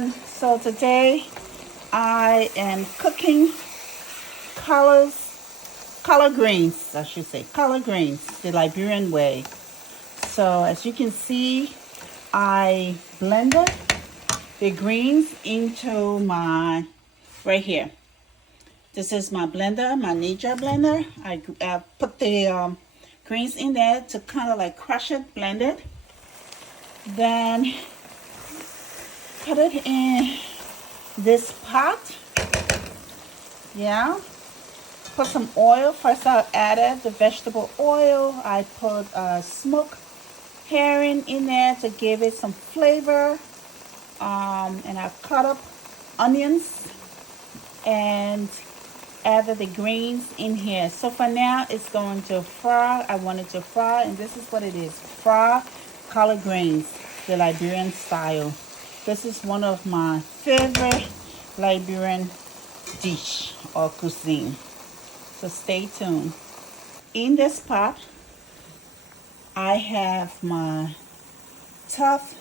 everyone. So today I am cooking collard greens, I should say, collard greens, the Liberian way. So as you can see, I blended the greens into my, right here. This is my blender, my Ninja blender. I put the greens in there to kind of like crush it, blend it. Then put it in this pot. Yeah. Put some oil. First I added the vegetable oil. I put smoked herring in there to give it some flavor. And I cut up onions and added the greens in here. So for now it's going to fry. I want it to fry, and this is what it is: fried collard greens, the Liberian style. This is one of my favorite Liberian dish or cuisine. So stay tuned. In this pot, I have my tough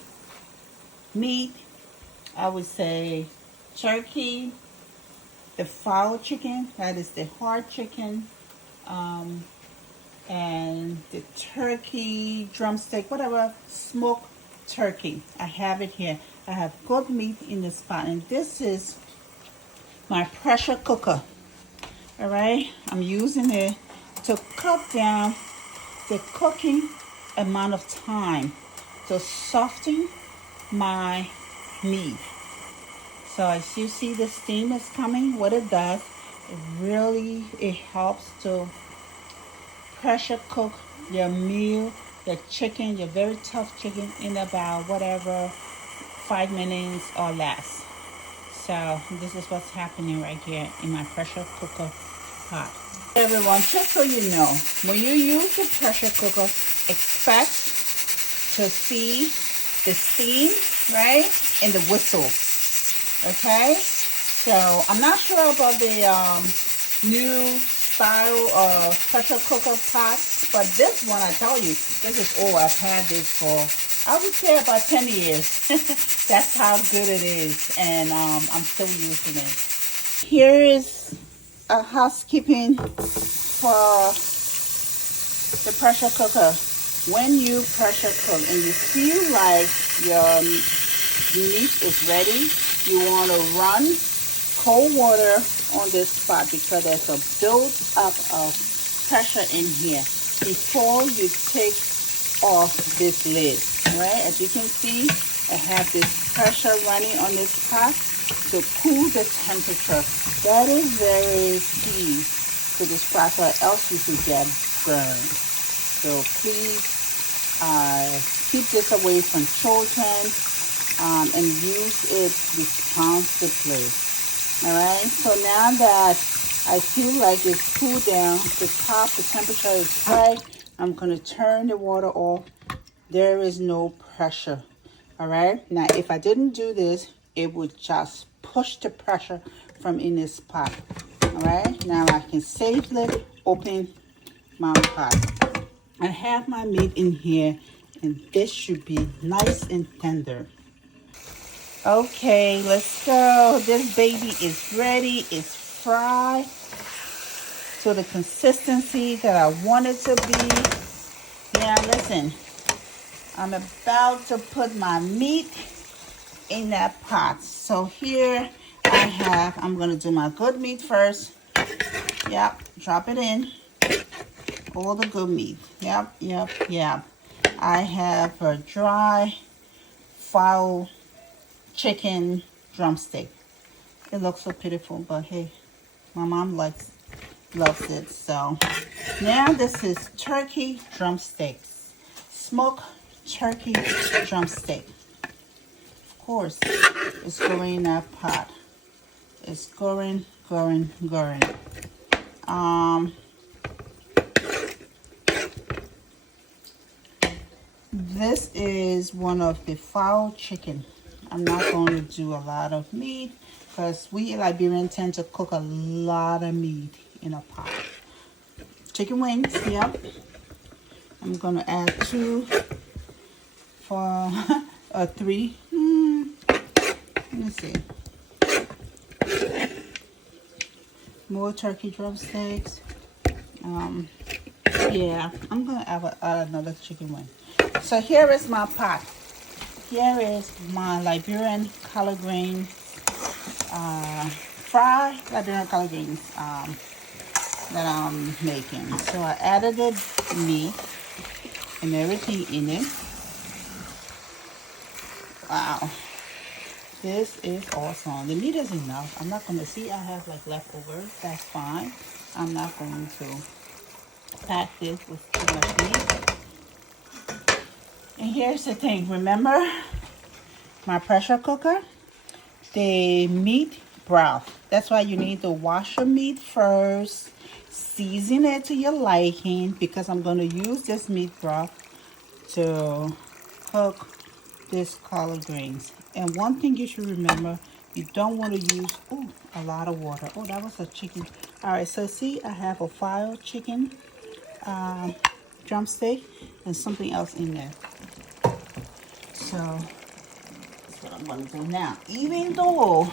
meat. I would say turkey, the fowl chicken, that is the hard chicken, and the turkey drumstick, whatever, smoked turkey. I have it here. I have good meat in this pot, and this is my pressure cooker. All right, I'm using it to cut down the cooking amount of time to soften my meat. So as you see, the steam is coming. What it does, it helps to pressure cook your meal, your chicken, your very tough chicken, in about whatever 5 minutes or less. So this is what's happening right here in my pressure cooker pot. Everyone, just so you know, when you use the pressure cooker, expect to see the steam, right, and the whistle. Okay, so I'm not sure about the new style of pressure cooker pots, but this one, I tell you, this is old. I've had this for, I would say, about 10 years. That's how good it is, and I'm still using it. Here is a housekeeping for the pressure cooker. When you pressure cook and you feel like your meat is ready, you want to run cold water on this spot because there's a build up of pressure in here before you take off this lid. All right, as you can see, I have this pressure running on this pot to cool the temperature. That is very key to this pot, or else you could get burned. So please keep this away from children, and use it responsibly. All right, so now that I feel like it's cooled down, the temperature is high, I'm going to turn the water off. There is no pressure. All right, now if I didn't do this, it would just push the pressure from in this pot. All right, now I can safely open my pot. I have my meat in here, and this should be nice and tender. Okay, let's go. This baby is ready. It's fried to the consistency that I want it to be. Now listen, I'm about to put my meat in that pot. So here I'm going to do my good meat first. Yep, drop it in. All the good meat. Yep. I have a dry fowl chicken drumstick. It looks so pitiful, but hey, my mom loves it. So now this is turkey drumsticks, smoked turkey drumstick. Of course, it's going in that pot. It's going. This is one of the fowl chicken. I'm not going to do a lot of meat because we Liberians tend to cook a lot of meat in a pot. Chicken wings, yep. I'm going to add 2 for 3. me see. More turkey drumsticks. Yeah, I'm gonna add another chicken one. So here is my pot. Here is my Liberian collard greens, fried Liberian collard greens that I'm making. So I added the meat and everything in it. Wow, this is awesome. The meat is enough. I'm not gonna see I have like leftovers. That's fine. I'm not going to pack this with too much meat. And here's the thing. Remember my pressure cooker? The meat broth. That's why you need to wash your meat first. Season it to your liking because I'm going to use this meat broth to cook this collard greens. And one thing you should remember, you don't want to use a lot of water. Oh, that was a chicken. All right, so see, I have a filed chicken drumstick and something else in there. So that's what I'm going to do now. Even though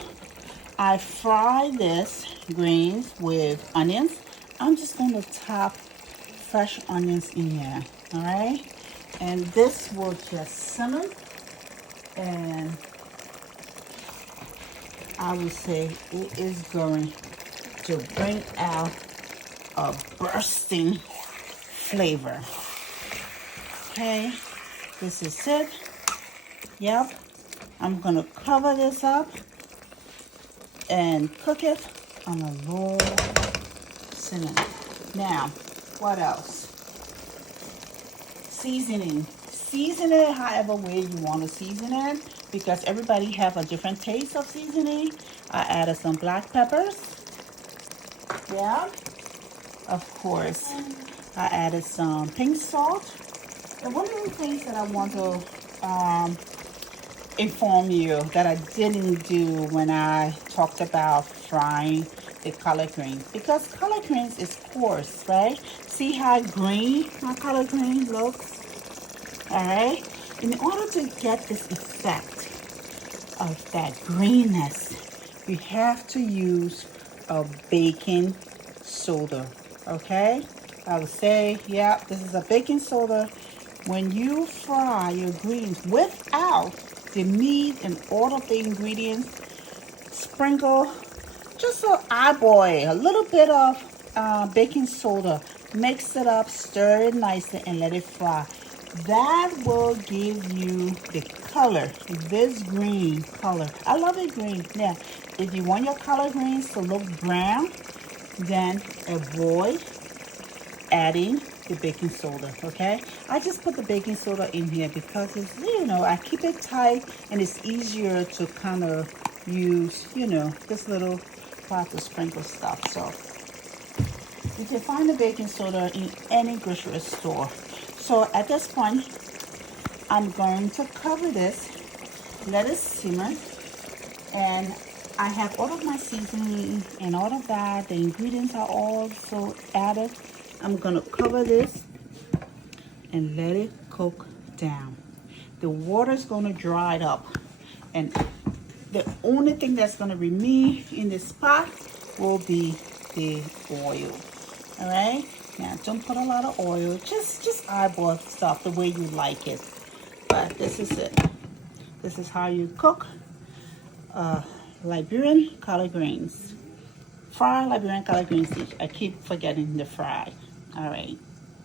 I fry this greens with onions, I'm just going to top fresh onions in there. All right, and this will just simmer, and I would say it is going to bring out a bursting flavor. Okay, this is it. Yep, I'm gonna cover this up and cook it on a low simmer. Now, what else? Seasoning. Season it however way you want to season it because everybody have a different taste of seasoning. I added some black peppers. Yeah, of course. I added some pink salt. And one of the things that I want to inform you that I didn't do when I talked about frying the collard greens, because collard greens is coarse, right? See how green my collard green looks? All right, in order to get this effect of that greenness, you have to use a baking soda. Okay, I would say, yeah, this is a baking soda. When you fry your greens without the meat and all of the ingredients, sprinkle just an eyeball, a little bit of baking soda, mix it up, stir it nicely, and let it fry. That will give you the color, this green color. I love it green. Yeah, if you want your collard greens to look brown, then avoid adding the baking soda. Okay, I just put the baking soda in here because it's, I keep it tight and it's easier to kind of use, this little pot to sprinkle stuff. So you can find the baking soda in any grocery store. So at this point, I'm going to cover this, let it simmer, and I have all of my seasoning and all of that. The ingredients are also added. I'm gonna cover this and let it cook down. The water is gonna dry it up, and the only thing that's gonna remain in this pot will be the oil. All right, now don't put a lot of oil, just eyeball stuff the way you like it. But this is it. This is how you cook Liberian collard greens. Fried Liberian collard greens. I keep forgetting the fry. All right.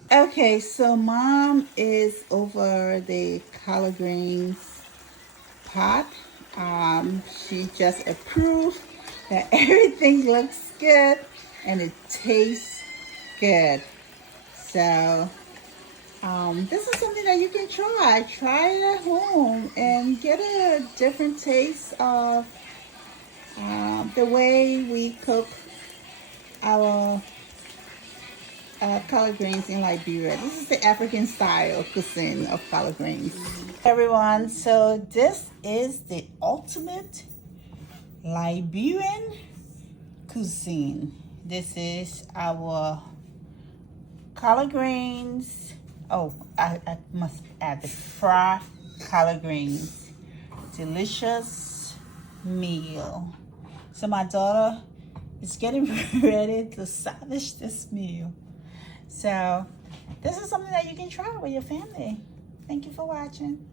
Okay, so Mom is over the collard greens pot. She just approved that everything looks good and it tastes good. So this is something that you can try. Try it at home and get a different taste of the way we cook our collard greens in Liberia. This is the African style cuisine of collard greens. Everyone, so this is the ultimate Liberian cuisine. This is our collard greens. Oh, I must add the fried collard greens. Delicious, meal. So my daughter is getting ready to savage this meal. So this is something that you can try with your family. Thank you for watching.